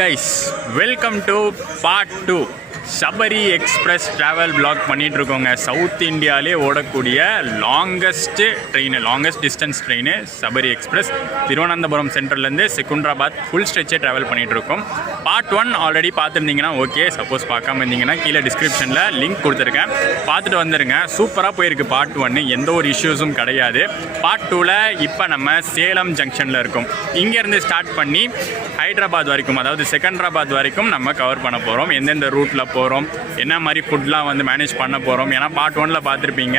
Guys, welcome to part 2 Sabari express travel vlog பண்ணிகிட்ருக்கோங்க. South இந்தியாவிலே ஓடக்கூடிய longest distance train Sabari express. Thiruvananthapuram சென்ட்ரல்லேருந்து செகுண்டராபாத் ஃபுல் ஸ்ட்ரெச்சே ட்ராவல் பண்ணிகிட்ருக்கோம். பார்ட் 1 ஆல்ரெடி பார்த்துருந்தீங்கன்னா ஓகே, சப்போஸ் பார்க்காம இருந்தீங்கன்னா கீழே டிஸ்கிரிப்ஷனில் லிங்க் கொடுத்துருக்கேன், பார்த்துட்டு வந்துடுங்க. சூப்பராக போயிருக்கு பார்ட் 1, எந்த ஒரு இஷ்யூஸும் கிடையாது. பார்ட் 2ல் இப்போ நம்ம சேலம் ஜங்ஷனில் இருக்கோம். இங்கேருந்து ஸ்டார்ட் பண்ணி ஹைதராபாத் வரைக்கும், அதாவது செகண்டராபாத் வரைக்கும் நம்ம கவர் பண்ண போகிறோம். எந்தெந்த ரூட்டில் போகிறோம், என்ன மாதிரி ஃபுட்லாம் வந்து மேனேஜ் பண்ண போகிறோம். ஏன்னா பார்ட் 1ல் பார்த்துருப்பீங்க,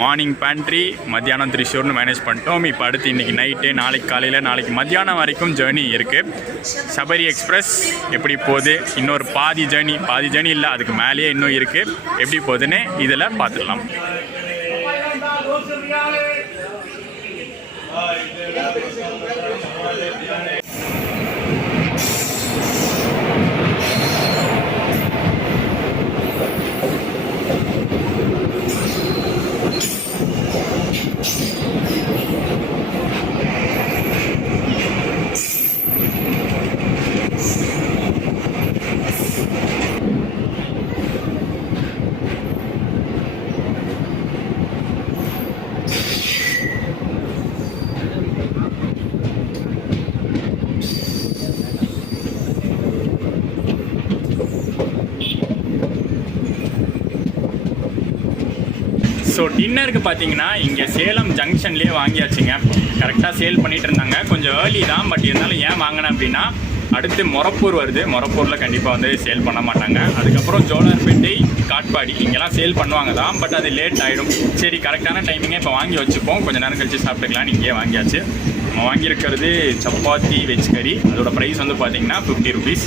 மார்னிங் பேண்ட்ரி, மத்தியானம் திரிஷூர்னு மேனேஜ் பண்ணிட்டோம். இப்போ அடுத்து இன்றைக்கி நைட்டு, நாளைக்கு காலையில், நாளைக்கு மத்தியானம் வரைக்கும் ஜேர்னி இருக்குது. சபரி எக்ஸ்பிரஸ் எப்படி போகுது, இன்னொரு பாதி ஜேர்னி இல்லை, அதுக்கு மேலேயே இன்னும் இருக்குது. எப்படி போகுதுன்னு இதில் பார்த்துடலாம். ஸோ டின்னருக்கு பார்த்தீங்கன்னா இங்கே சேலம் ஜங்ஷன்லேயே வாங்கியாச்சுங்க. கரெக்டாக சேல் பண்ணிகிட்டு இருந்தாங்க. கொஞ்சம் ஏர்லி தான், பட் இருந்தாலும் ஏன் வாங்கினேன் அப்படின்னா, அடுத்து மொரப்பூர் வருது. மொரப்பூரில் கண்டிப்பாக வந்து சேல் பண்ண மாட்டாங்க. அதுக்கப்புறம் ஜோலார்பேட்டை, காட்பாடி இங்கெல்லாம் சேல் பண்ணுவாங்க தான், பட் அது லேட் ஆகிடும். சரி, கரெக்டான டைமிங்கே இப்போ வாங்கி வச்சுப்போம், கொஞ்சம் நேரம் கழிச்சு சாப்பிட்டுக்கலாம். இங்கேயே வாங்கியாச்சு. நம்ம வாங்கியிருக்கிறது சப்பாத்தி வெஜ் கறி. அதோட ப்ரைஸ் வந்து பார்த்தீங்கன்னா 50 rupees.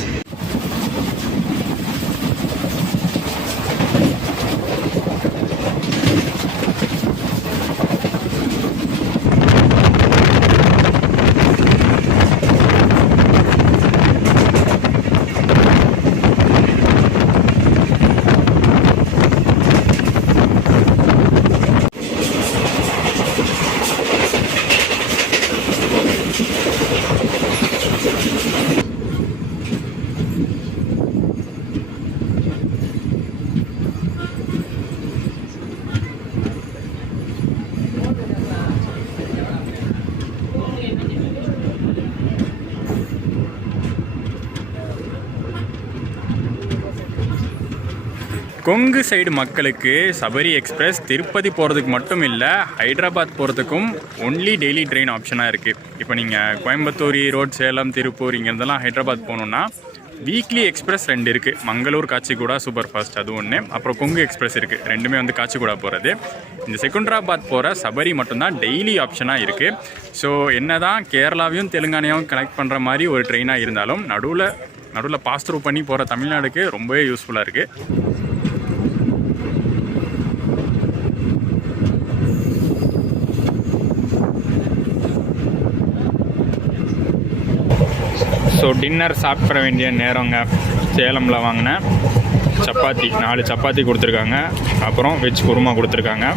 கொங்கு சைடு மக்களுக்கு சபரி எக்ஸ்பிரஸ் திருப்பதி போகிறதுக்கு மட்டும் இல்லை, ஹைதராபாத் போகிறதுக்கும் ஒன்லி டெய்லி ட்ரெயின் ஆப்ஷனாக இருக்குது. இப்போ நீங்கள் கோயம்புத்தூர், ஈரோடு, சேலம், திருப்பூர் இங்கேருந்தெல்லாம் ஹைதராபாத் போகணுன்னா வீக்லி எக்ஸ்பிரஸ் 2 இருக்குது. மங்களூர் காச்சிகுடா சூப்பர் ஃபாஸ்ட் அது ஒன்று, அப்புறம் கொங்கு எக்ஸ்பிரஸ் இருக்குது. ரெண்டுமே வந்து காச்சிகுடா போகிறது. இந்த செகுண்டராபாத் போகிற சபரி மட்டும்தான் டெய்லி ஆப்ஷனாக இருக்குது. ஸோ என்ன தான் கேரளாவையும் தெலுங்கானாவையும் கனெக்ட் பண்ணுற மாதிரி ஒரு ட்ரெயினாக இருந்தாலும் நடுவில் பாஸ் த்ரூ பண்ணி போகிற தமிழ்நாடுக்கு ரொம்பவே யூஸ்ஃபுல்லாக இருக்குது. ஸோ டின்னர் சாப்பிட வேண்டிய நேரங்க. சேலமில் வாங்கின சப்பாத்தி 4 சப்பாத்தி கொடுத்துருக்காங்க, அப்புறம் வெஜ் குருமா கொடுத்துருக்காங்க.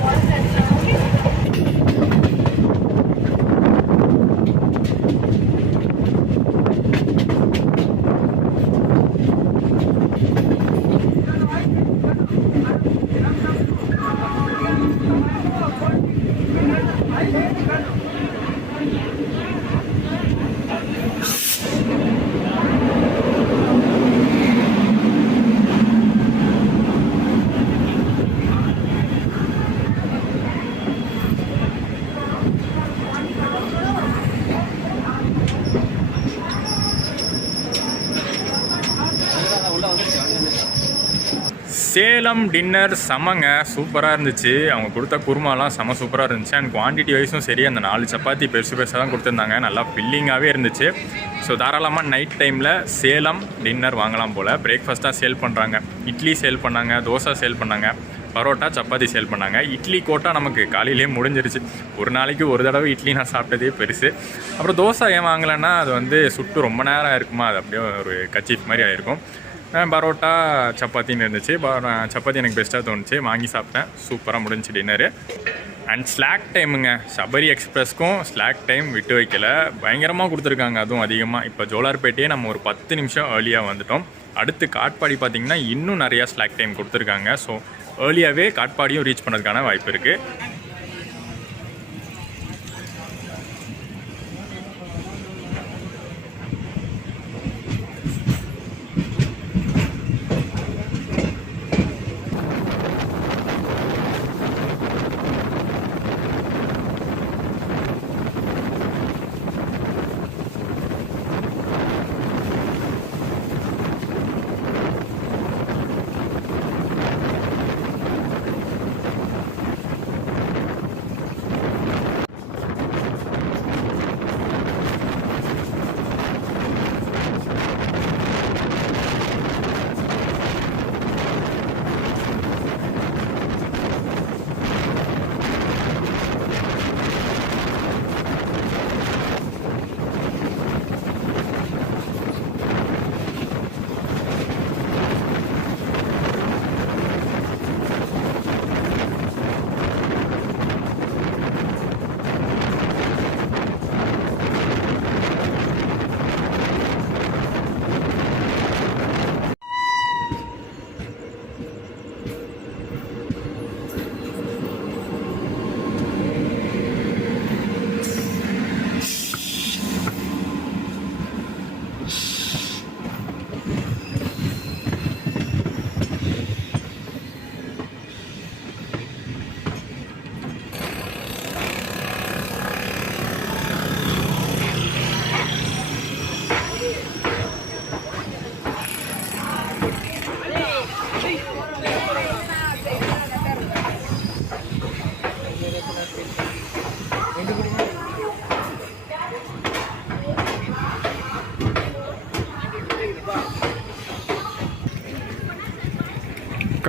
சேலம் டின்னர் செமங்க, சூப்பராக இருந்துச்சு. அவங்க கொடுத்த குருமாலாம் செம சூப்பராக இருந்துச்சு. அண்ட் குவான்டிட்டி வைஸும் சரி, அந்த 4 சப்பாத்தி பெருசாக தான் கொடுத்துருந்தாங்க. நல்லா ஃபில்லிங்காகவே இருந்துச்சு. ஸோ தாராளமாக நைட் டைமில் சேலம் டின்னர் வாங்கலாம் போல். பிரேக்ஃபாஸ்ட்டாக சேல் பண்ணுறாங்க, இட்லி சேல் பண்ணாங்க, தோசை சேல் பண்ணாங்க, பரோட்டா, சப்பாத்தி சேல் பண்ணாங்க. இட்லி கோட்டா நமக்கு காலையிலே முடிஞ்சிருச்சு. ஒரு நாளைக்கு ஒரு தடவை இட்லி நான் சாப்பிட்டதே பெருசு. அப்புறம் தோசை ஏன் வாங்கலைன்னா, அது வந்து சுட்டு ரொம்ப நேரம் இருக்குமா, அது அப்படியே ஒரு கச்சீஃப் மாதிரி ஆகிருக்கும். பரோட்டா சப்பாத்தின்னு இருந்துச்சு. சப்பாத்தி எனக்கு பெஸ்ட்டாக தோணுச்சு, வாங்கி சாப்பிட்டேன். சூப்பராக முடிஞ்சு டின்னரு. அண்ட் ஸ்லாக் டைமுங்க, சபரி எக்ஸ்பிரஸ்க்கும் ஸ்லாக் டைம் விட்டு வைக்கல, பயங்கரமாக கொடுத்துருக்காங்க. அதுவும் அதிகமாக இப்போ ஜோலார்பேட்டையே நம்ம ஒரு 10 நிமிஷம் ஏர்லியாக வந்துட்டோம். அடுத்து காட்பாடி பார்த்திங்கன்னா இன்னும் நிறையா ஸ்லாக் டைம் கொடுத்துருக்காங்க. ஸோ ஏர்லியாகவே காட்பாடியும் ரீச் பண்ணுறதுக்கான வாய்ப்பு இருக்குது.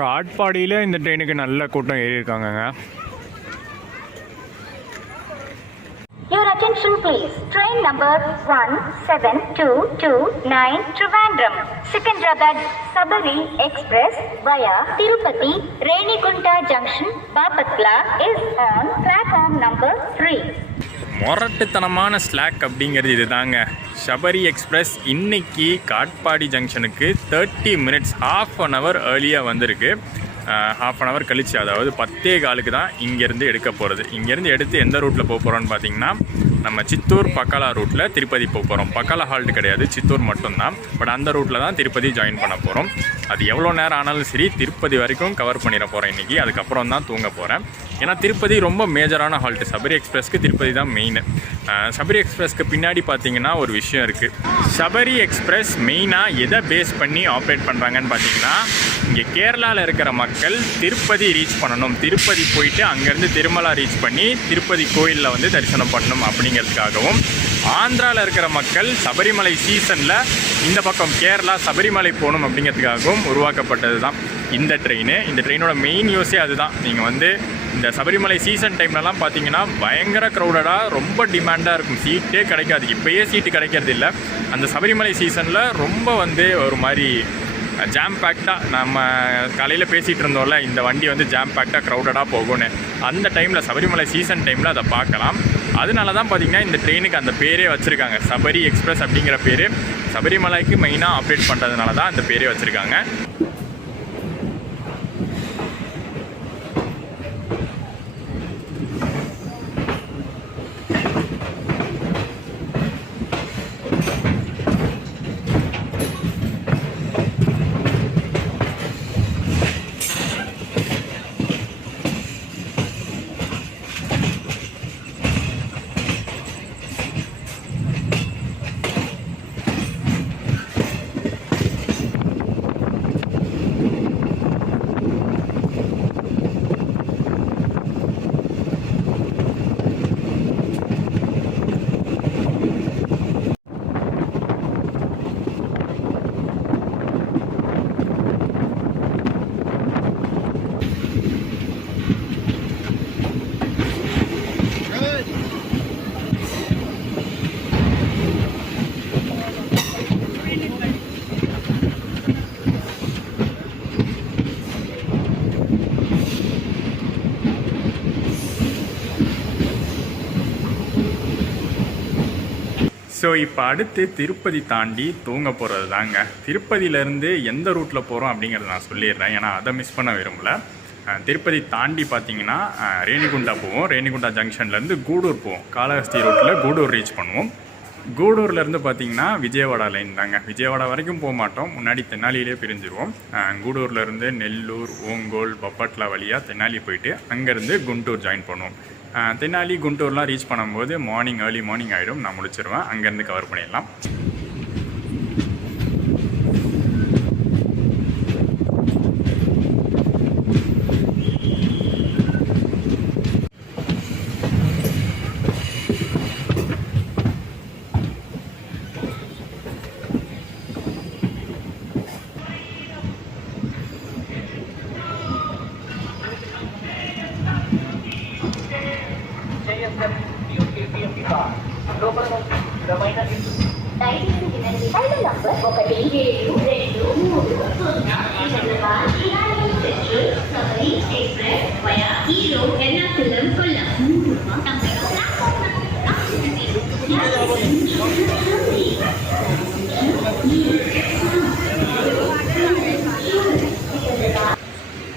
காட்பாடியில் இந்த ட்ரெயினுக்கு நல்ல கூட்டம் ஏறி இருக்காங்கங்க. Your attention please. Train number 17229 Trivandrum, Secunderabad Sabari Express via Tirupati, Renigunta Junction, Bapatla is on platform number 3. மொரட்டுத்தனமான slack அப்படிங்கிறது இது தாங்க. சபரி எக்ஸ்பிரஸ் இன்னைக்கு காட்பாடி ஜங்ஷனுக்கு 30 மினிட்ஸ், ½ அன் ஹவர் ஏர்லியாக வந்திருக்கு. ½ அன் ஹவர் கழிச்சு, அதாவது 10:15 தான் இங்கேருந்து எடுக்க போகிறது. இங்கேருந்து எடுத்து எந்த ரூட்டில் போக போகிறோன்னு பார்த்தீங்கன்னா, நம்ம சித்தூர் பக்காலா ரூட்டில் திருப்பதி போக போகிறோம். பக்காலா ஹால்ட் கிடையாது, சித்தூர் மட்டும்தான். பட் அந்த ரூட்டில் தான் திருப்பதி ஜாயின் பண்ண போகிறோம். அது எவ்வளோ நேரம் ஆனாலும் சரி திருப்பதி வரைக்கும் கவர் பண்ணிட போகிறேன் இன்றைக்கி. அதுக்கப்புறம் தான் தூங்க போகிறேன். ஏன்னா திருப்பதி ரொம்ப மேஜரான ஹால்ட்டு. சபரி எக்ஸ்பிரஸ்க்கு திருப்பதி தான் மெயின். சபரி எக்ஸ்பிரஸ்க்கு பின்னாடி பார்த்தீங்கன்னா ஒரு விஷயம் இருக்குது. சபரி எக்ஸ்பிரஸ் மெயினாக எதை பேஸ் பண்ணி ஆப்ரேட் பண்ணுறாங்கன்னு பார்த்தீங்கன்னா, இங்கே கேரளாவில் இருக்கிற மக்கள் திருப்பதி ரீச் பண்ணணும், திருப்பதி போயிட்டு அங்கேருந்து திருமலா ரீச் பண்ணி திருப்பதி கோயிலில் வந்து தரிசனம் பண்ணணும் அப்படிங்கிறதுக்காகவும், ஆந்திராவில் இருக்கிற மக்கள் சபரிமலை சீசனில் இந்த பக்கம் கேரளா சபரிமலை போகணும் அப்படிங்கிறதுக்காகவும் உருவாக்கப்பட்டது தான் இந்த ட்ரெயின். இந்த ட்ரெயினோட மெயின் யூஸே அதுதான். நீங்கள் வந்து இந்த சபரிமலை சீசன் டைம்லலாம் பார்த்தீங்கன்னா பயங்கர க்ரௌடடாக ரொம்ப டிமாண்டாக இருக்கும். சீட்டே கிடைக்காது. இப்போயே சீட்டு கிடைக்கிறது இல்லை. அந்த சபரிமலை சீசனில் ரொம்ப வந்து ஒரு மாதிரி ஜாம் பேக்டாக, நம்ம காலையில் பேசிகிட்டு இருந்தோம்ல, இந்த வண்டி வந்து ஜாம் பேக்டாக க்ரௌடடாக போகும்னு, அந்த டைமில் சபரிமலை சீசன் டைமில் அதை பார்க்கலாம். அதனால தான் பார்த்திங்கன்னா இந்த ட்ரெயினுக்கு அந்த பேரே வச்சுருக்காங்க. சபரி எக்ஸ்பிரஸ் அப்படிங்கிற பேர் சபரிமலைக்கு மெயினாக ஆப்ரேட் பண்ணுறதுனால தான் அந்த பேரே வச்சுருக்காங்க. ஸோ இப்போ அடுத்து திருப்பதி தாண்டி தூங்க போகிறது தாங்க. திருப்பதியிலேருந்து எந்த ரூட்டில் போகிறோம் அப்படிங்கிறத நான் சொல்லிடுறேன், ஏன்னா அதை மிஸ் பண்ண விரும்பல. திருப்பதி தாண்டி பார்த்தீங்கன்னா ரேணிகுண்டா போவோம். ரேணிகுண்டா ஜங்ஷன்லேருந்து கூடூர் போவோம். காளஹஸ்தி ரூட்டில் கூடூர் ரீச் பண்ணுவோம். கூடூர்லேருந்து பார்த்தீங்கன்னா விஜயவாடா லைன் தாங்க. விஜயவாடா வரைக்கும் போக மாட்டோம், முன்னாடி தென்னாலியிலே பிரிஞ்சிருவோம். கூடூர்லேருந்து நெல்லூர், ஓங்கோல், பப்பட்லா வழியாக தென்னாலி போயிட்டு அங்கேருந்து குண்டூர் ஜாயின் பண்ணுவோம். தென்னாலி குண்டூர்லாம் ரீச் பண்ணும்போது ஏர்லி மார்னிங் ஆகிடும். நான் முடிச்சிருவேன், அங்கேருந்து கவர் பண்ணிடலாம்.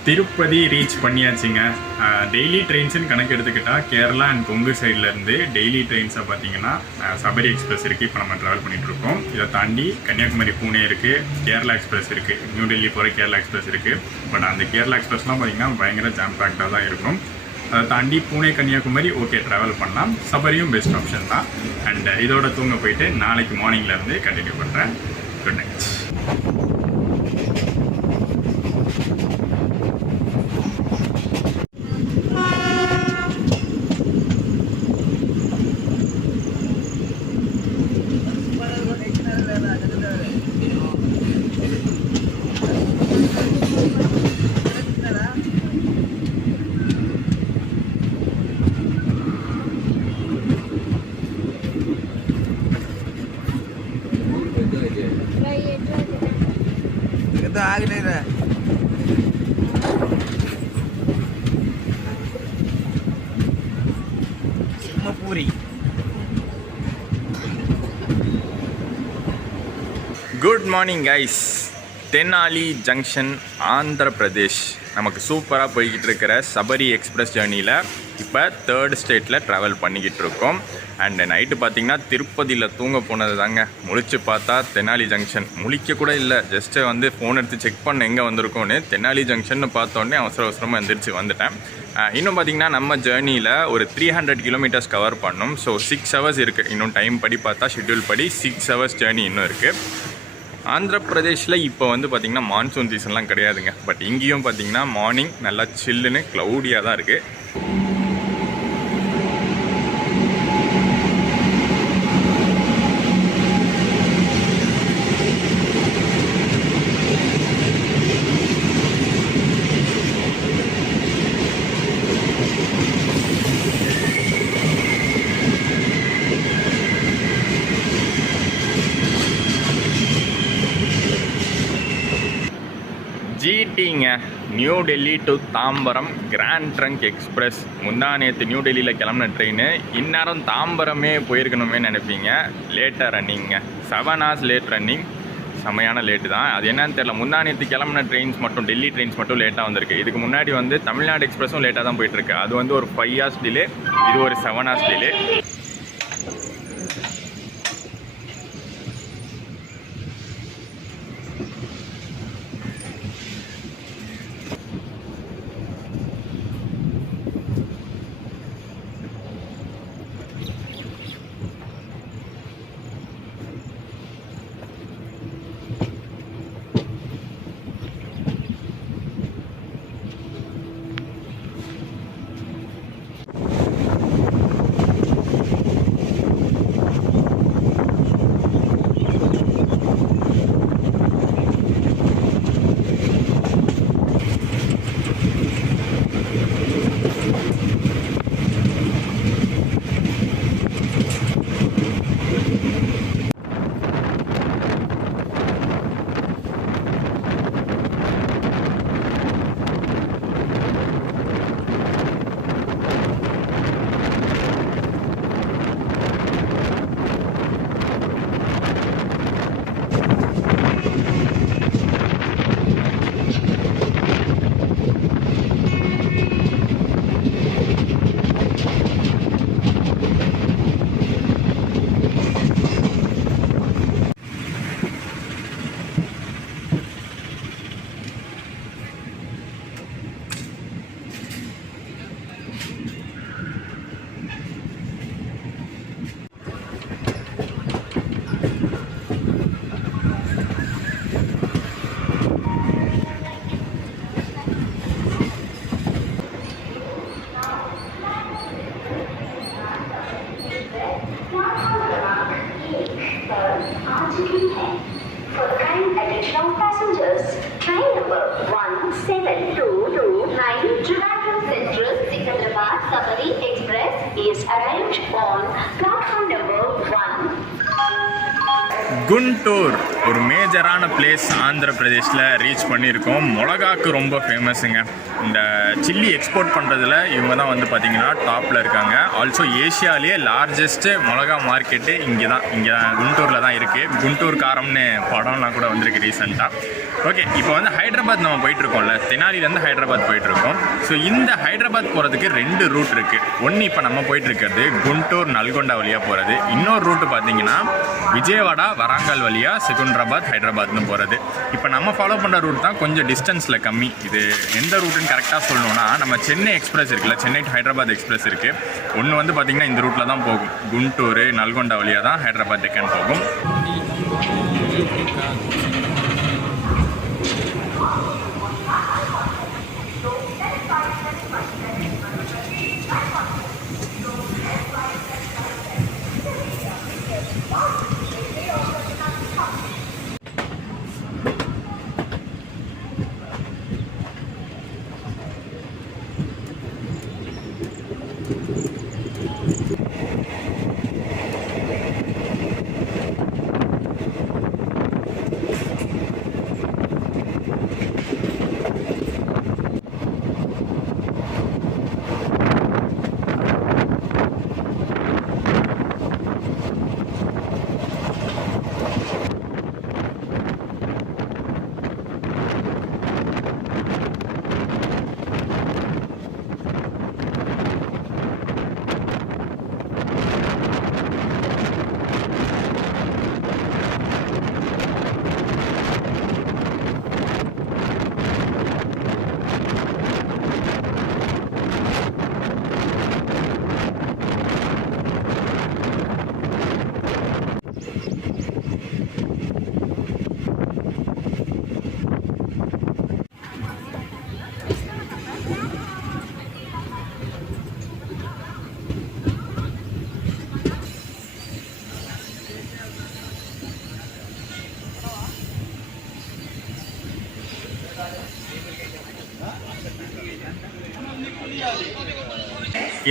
திருப்பதி ரீச் பண்ணியாச்சுங்க. டெய்லி ட்ரெயின்ஸுன்னு கணக்கு எடுத்துக்கிட்டால் கேரளா அண்ட் கொங்கு சைட்லேருந்து டெய்லி ட்ரெயின்ஸை பார்த்தீங்கன்னா சபரி எக்ஸ்பிரஸ் இருக்குது. இப்போ நம்ம ட்ராவல் பண்ணிகிட்ருக்கோம். இதை தாண்டி கன்னியாகுமரி பூனே இருக்குது, கேரளா எக்ஸ்பிரஸ் இருக்குது, நியூ டெல்லி போகிற கேரளா எக்ஸ்பிரஸ் இருக்குது. பட் அந்த கேரளா எக்ஸ்பிரஸ்லாம் பார்த்திங்கன்னா பயங்கர ஜாம் பேக்டாக தான் இருக்கும். அதை தாண்டி பூனே கன்னியாகுமரி ஓகே ட்ராவல் பண்ணலாம். சபரியும் பெஸ்ட் ஆப்ஷன் தான். அண்ட் இதோட தூங்க போயிட்டு நாளைக்கு மார்னிங்லேருந்து கண்டினியூ பண்ணுறேன். Good night. Good morning guys. Tenali junction, Andhra Pradesh. நமக்கு சூப்பராக போய்கிட்டு இருக்கிற சபரி எக்ஸ்பிரஸ் ஜேர்னியில் இப்போ 3rd ஸ்டேட்டில் ட்ராவல் பண்ணிக்கிட்டு இருக்கோம். அண்ட் நைட்டு பார்த்திங்கன்னா திருப்பதியில் தூங்க போனது தாங்க. முழிச்சு பார்த்தா தென்னாலி ஜங்ஷன். முழிக்க கூட இல்லை, ஜஸ்ட்டு வந்து ஃபோன் எடுத்து செக் பண்ண எங்கே வந்திருக்கோன்னு. தென்னாலி ஜங்ஷன் பார்த்தோன்னே அவசரமாக எந்திரிச்சு வந்துட்டேன். இன்னும் பார்த்திங்கன்னா நம்ம ஜேர்னியில் ஒரு 300 கிலோமீட்டர்ஸ் கவர் பண்ணோம். ஸோ 6 ஹவர்ஸ் இருக்குது. இன்னும் டைம் படி பார்த்தா, ஷெட்யூல் படி 6 ஹவர்ஸ் ஜேர்னி இன்னும் இருக்குது. ஆந்திர பிரதேஷில் இப்போ வந்து பார்த்திங்கன்னா மான்சூன் சீசன்லாம் கிடையாதுங்க. பட் இங்கேயும் பார்த்திங்கன்னா மார்னிங் நல்லா சில்லுன்னு க்ளவுடியாக தான் இருக்குது. ஜிடிங்க, new Delhi to Tambaram grand trunk express. முந்தா நேற்று நியூ டெல்லியில் கிளம்புன ட்ரெயின் இந்நேரம் தாம்பரமே போயிருக்கணுமே நினைப்பீங்க. லேட்டாக ரன்னிங்க, 7 hours லேட் ரன்னிங். செமையான லேட்டு தான். அது என்னன்னு தெரியல, முந்தா நேற்று கிளம்புன ட்ரெயின்ஸ் மட்டும், டெல்லி ட்ரெயின்ஸ் மட்டும் லேட்டாக வந்திருக்கு. இதுக்கு முன்னாடி வந்து தமிழ்நாடு எக்ஸ்பிரஸும் லேட்டாக தான் போயிட்டுருக்கு. அது வந்து ஒரு 5 hours டிலே, இது ஒரு 7 hours delay. 729 Trivandrum Central Secunderabad Sabari Express is arrived on platform number 1. Guntur ஒரு மேஜரான பிளேஸ் ஆந்திர பிரதேஷில் ரீச் பண்ணியிருக்கோம். மிளகாக்கு ரொம்ப ஃபேமஸுங்க. இந்த சில்லி எக்ஸ்போர்ட் பண்ணுறதுல இவங்க தான் வந்து பார்த்திங்கன்னா டாப்பில் இருக்காங்க. ஆல்சோ ஏஷியாலேயே லார்ஜஸ்ட்டு மிளகா மார்க்கெட்டு இங்கே தான் குண்டூரில் தான் இருக்குது. குண்டூர் காரம்னு படம்லாம் கூட வந்திருக்கு ரீசெண்டாக. ஓகே, இப்போ வந்து ஹைதராபாத் நம்ம போயிட்டுருக்கோம்ல, தெனாலிலேருந்து ஹைதராபாத் போயிட்டுருக்கோம். ஸோ இந்த ஹைதராபாத் போகிறதுக்கு 2 ரூட் இருக்குது. ஒன்று இப்போ நம்ம போயிட்டுருக்கிறது குண்டூர் நல்கொண்டா வழியாக போகிறது. இன்னொரு ரூட்டு பார்த்திங்கன்னா விஜயவாடா வராங்கல் வழியாக செகுண்டராபாத் ஹைதராபாத்னு போகிறது. இப்போ நம்ம ஃபாலோ பண்ணுற ரூட் தான் கொஞ்சம் டிஸ்டன்ஸில் கம்மி. இது எந்த ரூட்டுன்னு கரெக்டாக சொல்லணும்னா, நம்ம சென்னை எக்ஸ்பிரஸ் இருக்குல்ல, சென்னை டு ஹைதராபாத் எக்ஸ்பிரஸ் இருக்குது. ஒன்று வந்து பார்த்திங்கன்னா இந்த ரூட்டில் தான் போகும். குண்டூர் நல்கொண்டா வழியாக தான் ஹைதராபாத் டெக்கன் போகும்.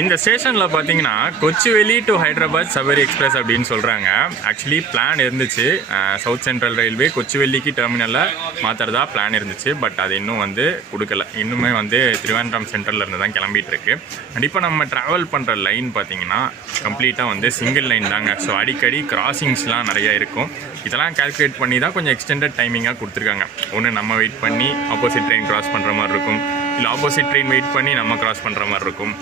இந்த ஸ்டேஷனில் பார்த்தீங்கன்னா கொச்சுவேலி டு ஹைதராபாத் சபரி எக்ஸ்பிரஸ் அப்படின்னு சொல்கிறாங்க. ஆக்சுவலி பிளான் இருந்துச்சு, சவுத் சென்ட்ரல் ரயில்வே கொச்சுவேலிக்கு டெர்மினலில் மாற்றுறதா பிளான் இருந்துச்சு. பட் அது இன்னும் வந்து கொடுக்கல. இன்னுமே வந்து திருவனந்தபுரம் சென்ட்ரலில் இருந்து தான் கிளம்பிட்டு இருக்கு. அண்ட் இப்போ நம்ம ட்ராவல் பண்ணுற லைன் பார்த்தீங்கன்னா கம்ப்ளீட்டாக வந்து சிங்கிள் லைன் தாங்க. ஸோ அடிக்கடி கிராசிங்ஸ்லாம் நிறையா இருக்கும். இதெல்லாம் கால்குலேட் பண்ணி தான் கொஞ்சம் எக்ஸ்டெண்டட் டைமிங்காக கொடுத்துருக்காங்க. ஒன்று நம்ம வெயிட் பண்ணி ஆப்போசிட் ட்ரெயின் கிராஸ் பண்ணுற மாதிரி இருக்கும், இல்லை ஆப்போசிட் ட்ரெயின் வெயிட் பண்ணி நம்ம கிராஸ் பண்ணுற மாதிரி இருக்கும்.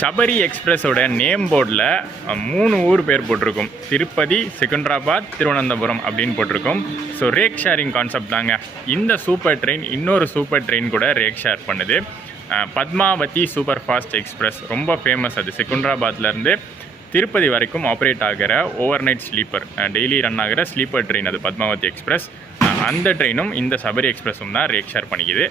சபரி எக்ஸ்பிரஸோட நேம் போர்டில் 3 ஊர் பேர் போட்டிருக்கும். திருப்பதி, செகண்டராபாத், திருவனந்தபுரம் அப்படின்னு போட்டிருக்கோம். ஸோ ரேக் ஷேரிங் கான்செப்ட் தாங்க. இந்த சூப்பர் ட்ரெயின் இன்னொரு சூப்பர் ட்ரெயின் கூட ரேக் ஷேர் பண்ணுது. பத்மாவதி சூப்பர் ஃபாஸ்ட் எக்ஸ்பிரஸ் ரொம்ப ஃபேமஸ். அது செகண்டராபாத்லேருந்து திருப்பதி வரைக்கும் ஆப்ரேட் ஆகிற over night sleeper, daily run ஆகிற ஸ்லீப்பர் ட்ரெயின் அது பத்மாவதி எக்ஸ்பிரஸ். அந்த ட்ரெயினும் இந்த சபரி எக்ஸ்பிரஸும் தான் ரேக் ஷேர் பண்ணிக்குது.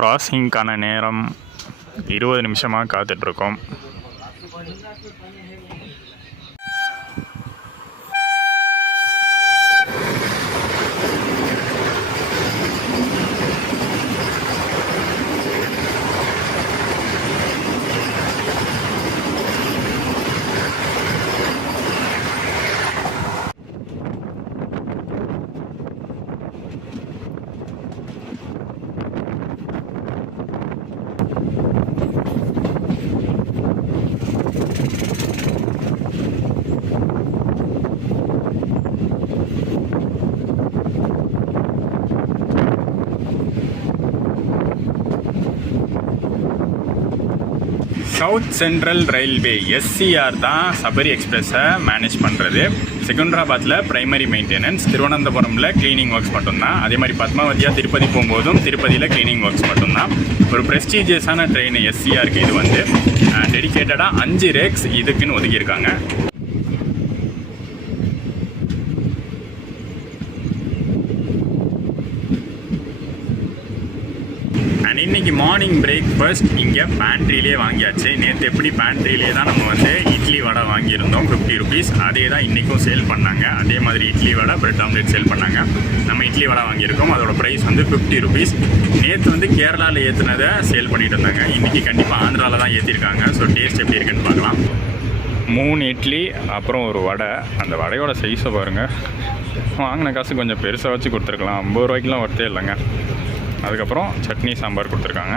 கிராசிங்க்கான நேரம் 20 நிமிஷமாக காத்துட்ருக்கோம். சவுத் சென்ட்ரல் ரயில்வே SCR தான் சபரி எக்ஸ்பிரஸை மேனேஜ் பண்ணுறது. செகண்டராபாத்தில் ப்ரைமரி மெயின்டெனன்ஸ், திருவனந்தபுரமில் க்ளீனிங் ஒர்க்ஸ் மட்டும்தான். அதே மாதிரி பத்மாவதியாக திருப்பதி போகும்போதும் திருப்பதியில் க்ளீனிங் ஒர்க்ஸ் மட்டும்தான். ஒரு ப்ரெஸ்டீஜியஸான ட்ரெயின் SCRக்கு. இது வந்து டெடிக்கேட்டடாக 5 ரேக்ஸ் இதுக்குன்னு ஒதுக்கியிருக்காங்க. அண்ட் இன்றைக்கி மார்னிங் பிரேக்ஃபாஸ்ட் இங்கே பேண்ட்ரிலே வாங்கியாச்சு. நேற்று எப்படி பேண்ட்ரிலே தான் நம்ம வந்து இட்லி வடை வாங்கியிருந்தோம் 50 ருபீஸ். அதே தான் இன்றைக்கும் சேல் பண்ணாங்க. அதே மாதிரி idli vada, bread omelette sale பண்ணாங்க. நம்ம இட்லி வடை வாங்கியிருக்கோம். அதோட ப்ரைஸ் வந்து 50 ருபீஸ். நேற்று வந்து கேரளாவில் ஏற்றுனதை சேல் பண்ணிட்டு இருந்தாங்க. இன்றைக்கி கண்டிப்பாக ஆந்திராவில் தான் ஏற்றிருக்காங்க. ஸோ டேஸ்ட் எப்படி இருக்குன்னு பார்க்கலாம். 3 இட்லி அப்புறம் ஒரு வடை. அந்த வடையோட சைஸை பாருங்கள். வாங்கின காசு கொஞ்சம் பெருசாக வச்சு கொடுத்துருக்கலாம். 50 ரூபாய்க்குலாம் ஒர்த்தே இல்லைங்க. அதுக்கப்புறம் சட்னி சாம்பார் கொடுத்துருக்காங்க.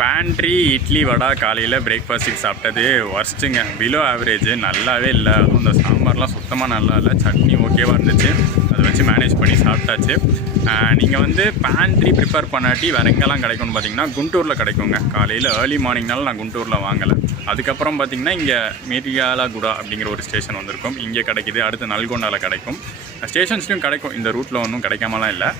பேண்ட்ரி இட்லி வடை காலையில் பிரேக்ஃபாஸ்ட்டுக்கு சாப்பிட்டது ஒர்ஸ்ட்டுங்க. Below average. நல்லாவே இல்லை. அதுவும் இந்த சாம்பார்லாம் சுத்தமாக நல்லா இல்லை. சட்னி ஓகேவாக இருந்துச்சு. அதை வச்சு மேனேஜ் பண்ணி சாப்பிட்டாச்சு. நீங்கள் வந்து பேண்ட்ரி ப்ரிப்பேர் பண்ணாட்டி வேறு எங்கெல்லாம் கிடைக்கும்னு பார்த்தீங்கன்னா குண்டூரில் கிடைக்குங்க. காலையில் ஏர்லி மார்னிங்னால நான் குண்டூரில் வாங்கலை. அதுக்கப்புறம் பார்த்திங்கன்னா இங்கே மிரியாலகுடா அப்படிங்கிற ஒரு ஸ்டேஷன் வந்திருக்கும். இங்கே கிடைக்கிது. அடுத்து நல்கொண்டாவில் கிடைக்கும். ஸ்டேஷன்ஸ்லையும் கிடைக்கும். இந்த ரூட்டில் ஒன்றும் கிடைக்காமலாம் இல்லை.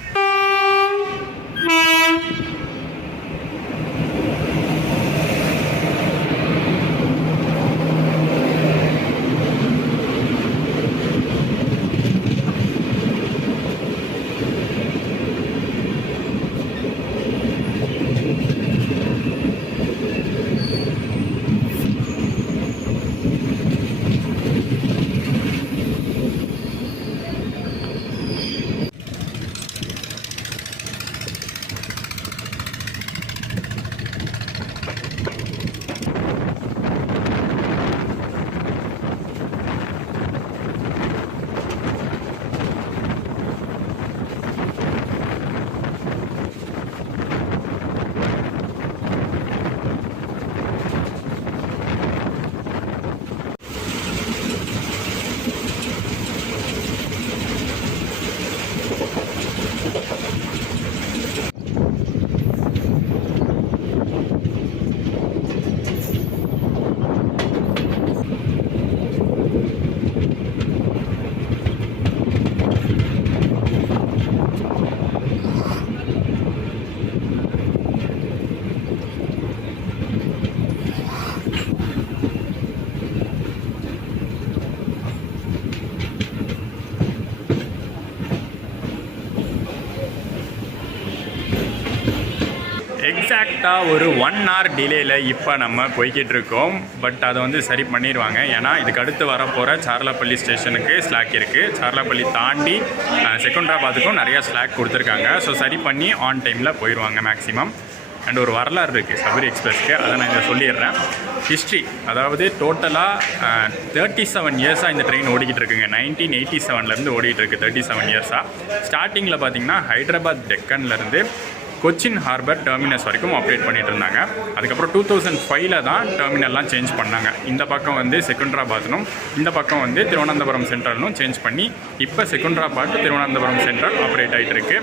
எக்ஸாக்டாக ஒரு 1 hour டிலேயில் இப்போ நம்ம போய்கிட்டு இருக்கோம். பட் அதை வந்து சரி பண்ணிடுவாங்க. ஏன்னா இதுக்கு அடுத்து வரப்போகிற சார்லாப்பள்ளி ஸ்டேஷனுக்கு ஸ்லாக் இருக்குது. சார்லாப்பள்ளி தாண்டி செகண்டராபாத்துக்கும் நிறையா ஸ்லாக் கொடுத்துருக்காங்க. ஸோ சரி பண்ணி ஆன் டைமில் போயிடுவாங்க மேக்ஸிமம். அண்ட் ஒரு வரலாறு இருக்குது சபரி எக்ஸ்பிரஸ்க்கு. அதை நான் இதை சொல்லிடுறேன். ஹிஸ்ட்ரி, அதாவது டோட்டலாக 37 இயர்ஸாக இந்த ட்ரெயின் ஓடிக்கிட்டு இருக்குங்க. 1987 ஓடிக்கிட்டு இருக்குது. 37 இயர்ஸாக. ஸ்டார்டிங்கில் பார்த்திங்கன்னா ஹைதராபாத் டெக்கன்லேருந்து கொச்சின் ஹார்பர் டெர்மினஸ் வரைக்கும் ஆப்ரேட் பண்ணிட்டு இருந்தாங்க. அதுக்கப்புறம் 2005 தான் டெர்மினல்லாம் சேஞ்ச் பண்ணாங்க. இந்த பக்கம் வந்து செகண்டராபாத்னும் இந்த பக்கம் வந்து திருவனந்தபுரம் சென்ட்ரல்னும் சேஞ்ச் பண்ணி இப்போ செகண்டராபாத் திருவனந்தபுரம் சென்ட்ரல் ஆப்ரேட் ஆகிட்டு இருக்கு.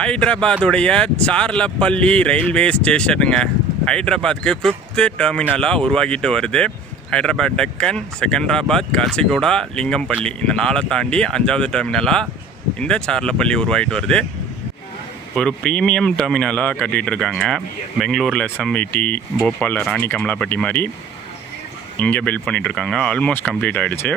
ஹைதராபாத்துடைய சார்லப்பள்ளி ரயில்வே ஸ்டேஷனுங்க. ஹைதராபாத்துக்கு 5th டெர்மினலாக உருவாகிட்டு வருது. ஹைதராபாத் டெக்கன், செகண்டராபாத், காச்சிகோடா, லிங்கம்பள்ளி இந்த 4 தாண்டி 5வது டெர்மினலாக இந்த சார்லப்பள்ளி உருவாகிட்டு வருது. ஒரு ப்ரீமியம் டெர்மினலாக கட்டிகிட்டு இருக்காங்க. பெங்களூரில் எஸ்எம்விடி, போபாலில் ராணி கமலாப்பட்டி மாதிரி இங்கே பில்ட் பண்ணிகிட்ருக்காங்க. ஆல்மோஸ்ட் கம்ப்ளீட் ஆகிடுச்சு.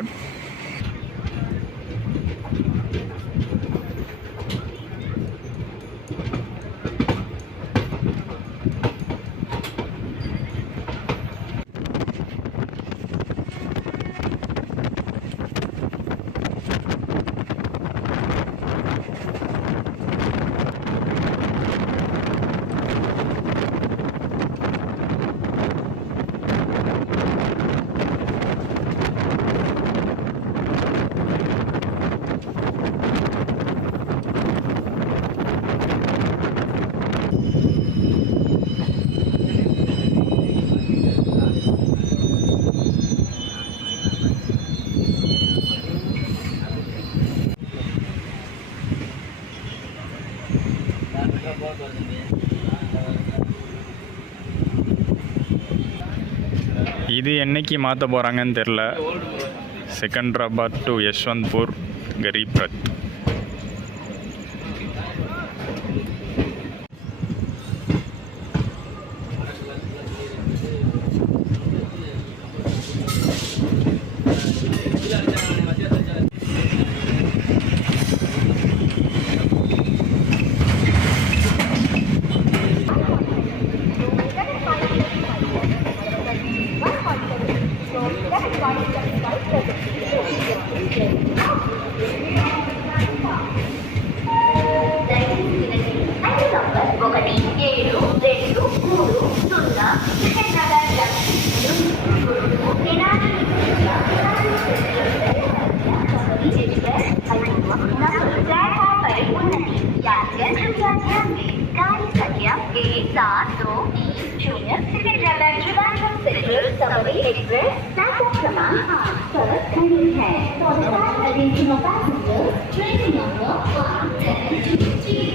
இது என்னைக்கு மாற்ற போகிறாங்கன்னு தெரில. Secunderabad to Yesvantpur Garib Rath. Sabari Express platform क्रमांक 8 पर खड़ी है। तो additional passengers train number 173.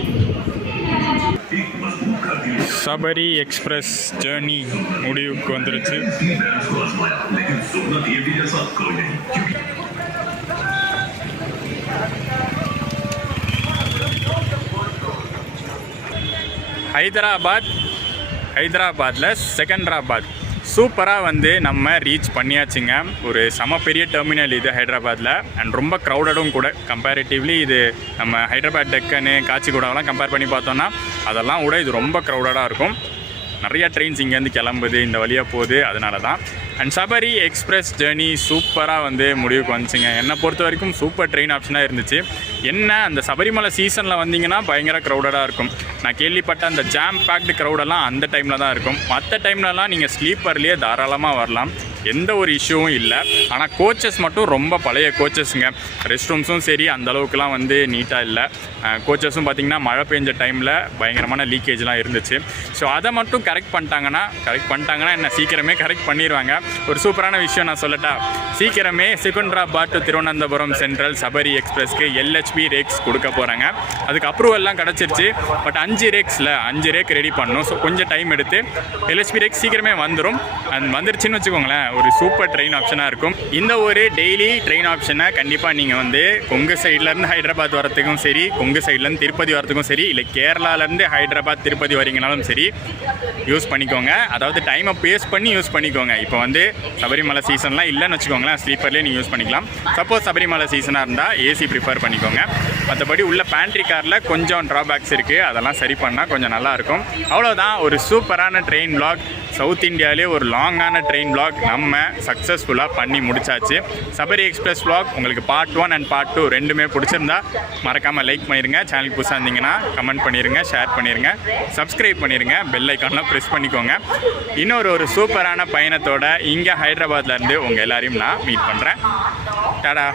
Sabari express journey முடிவுக்கு வந்துருச்சு. ஹைதராபாத்தில் செகண்டராபாத் சூப்பராக வந்து நம்ம ரீச் பண்ணியாச்சுங்க. ஒரு செம பெரிய டெர்மினல் இது ஹைதராபாத்தில். அண்ட் ரொம்ப க்ரௌடடும் கூட. கம்பேரிட்டிவ்லி இது நம்ம ஹைதராபாத் டெக்கனு, காச்சிகூடாவெலாம் கம்பேர் பண்ணி பார்த்தோன்னா அதெல்லாம் விட இது ரொம்ப க்ரௌடடாக இருக்கும். நிறைய ட்ரெயின்ஸ் இங்கேருந்து கிளம்புது, இந்த வழியாக போகுது, அதனால தான். அண்ட் சபரி எக்ஸ்பிரஸ் ஜேர்னி சூப்பராக வந்து முடிவுக்கு வந்துச்சுங்க. என்னை பொறுத்த வரைக்கும் சூப்பர் ட்ரெயின் ஆப்ஷனாக இருந்துச்சு. என்ன அந்த சபரிமலை சீசனில் வந்தீங்கன்னா பயங்கர க்ரௌடடாக இருக்கும். நான் கேள்விப்பட்ட அந்த ஜாம் பேக்டு க்ரௌடெல்லாம் அந்த டைமில் தான் இருக்கும். மற்ற டைம்லலாம் நீங்கள் ஸ்லீப்பர்லேயே தாராளமாக வரலாம், எந்த ஒரு இஷ்யூவும் இல்லை. ஆனால் கோச்சஸ் மட்டும் ரொம்ப பழைய கோச்சஸுங்க. ரெஸ்ட் ரூம்ஸும் சரி அந்த அளவுக்குலாம் வந்து நீட்டாக இல்லை. கோச்சஸும் பார்த்திங்கன்னா மழை பெஞ்ச டைமில் பயங்கரமான லீக்கேஜ்லாம் இருந்துச்சு. ஸோ அதை மட்டும் கரெக்ட் பண்ணிட்டாங்கன்னா என்ன சீக்கிரமே கரெக்ட் பண்ணிடுவாங்க. ஒரு சூப்பரான விஷயம் நான் சொல்லட்டா, சீக்கிரமே செகண்டராபாத் டு திருவனந்தபுரம் சென்ட்ரல் சபரி எக்ஸ்பிரஸ்க்கு LHB ரேக்ஸ் கொடுக்க போகிறாங்க. அதுக்கு அப்ரூவல்லாம் கிடச்சிருச்சு. பட் 5 ரேக் ரெடி பண்ணணும். ஸோ கொஞ்சம் டைம் எடுத்து LHB ரேக்ஸ் சீக்கிரமே வந்துடும். அது வந்துருச்சுன்னு வச்சுக்கோங்களேன், ஒரு சூப்பர் ட்ரெயின் ஆப்ஷனாக இருக்கும். இந்த ஒரு டெய்லி ட்ரெயின் ஆப்ஷனை கண்டிப்பாக நீங்கள் வந்து கொங்கு சைட்லேருந்து ஹைதராபாத் வரத்துக்கும் சரி, கொங்கு சைட்லேருந்து திருப்பதி வரத்துக்கும் சரி, இல்லை கேரளாலேருந்து ஹைதராபாத் திருப்பதி வரீங்கனாலும் சரி யூஸ் பண்ணிக்கோங்க. அதாவது டைமை பேஸ் பண்ணி யூஸ் பண்ணிக்கோங்க. இப்போ வந்து சபரிமலை சீசன்லாம் இல்லைன்னு வச்சுக்கோங்களேன், ஸ்லீப்பர்லேயே நீங்கள் யூஸ் பண்ணிக்கலாம். சப்போஸ் சபரிமலை சீசனாக இருந்தால் AC ப்ரிஃபர் பண்ணிக்கோங்க. மற்றபடி உள்ள பேண்ட்ரி காரில் கொஞ்சம் ட்ராபேக்ஸ் இருக்குது, அதெல்லாம் சரி பண்ணால் கொஞ்சம் நல்லாயிருக்கும். அவ்வளோதான், ஒரு சூப்பரான ட்ரெயின் vlog, சவுத் இந்தியாவிலே ஒரு லாங்கான ட்ரெயின் vlog நம்ம சக்ஸஸ்ஃபுல்லாக பண்ணி முடிச்சாச்சு. சபரி எக்ஸ்பிரஸ் vlog உங்களுக்கு பார்ட் 1 அண்ட் பார்ட் 2 ரெண்டுமே பிடிச்சிருந்தா மறக்காமல் லைக் பண்ணிடுங்க. சேனல் புதுசாக இருந்தீங்கன்னா கமெண்ட் பண்ணிடுங்க, ஷேர் பண்ணிடுங்க, சப்ஸ்கிரைப் பண்ணிடுங்க, பெல் ஐக்கான்லாம் ப்ரெஸ் பண்ணிக்கோங்க. இன்னொரு சூப்பரான பயணத்தோட இங்கே ஹைதராபாத்லேருந்து உங்கள் எல்லாரையும் நான் மீட் பண்ணுறேன். டாடா.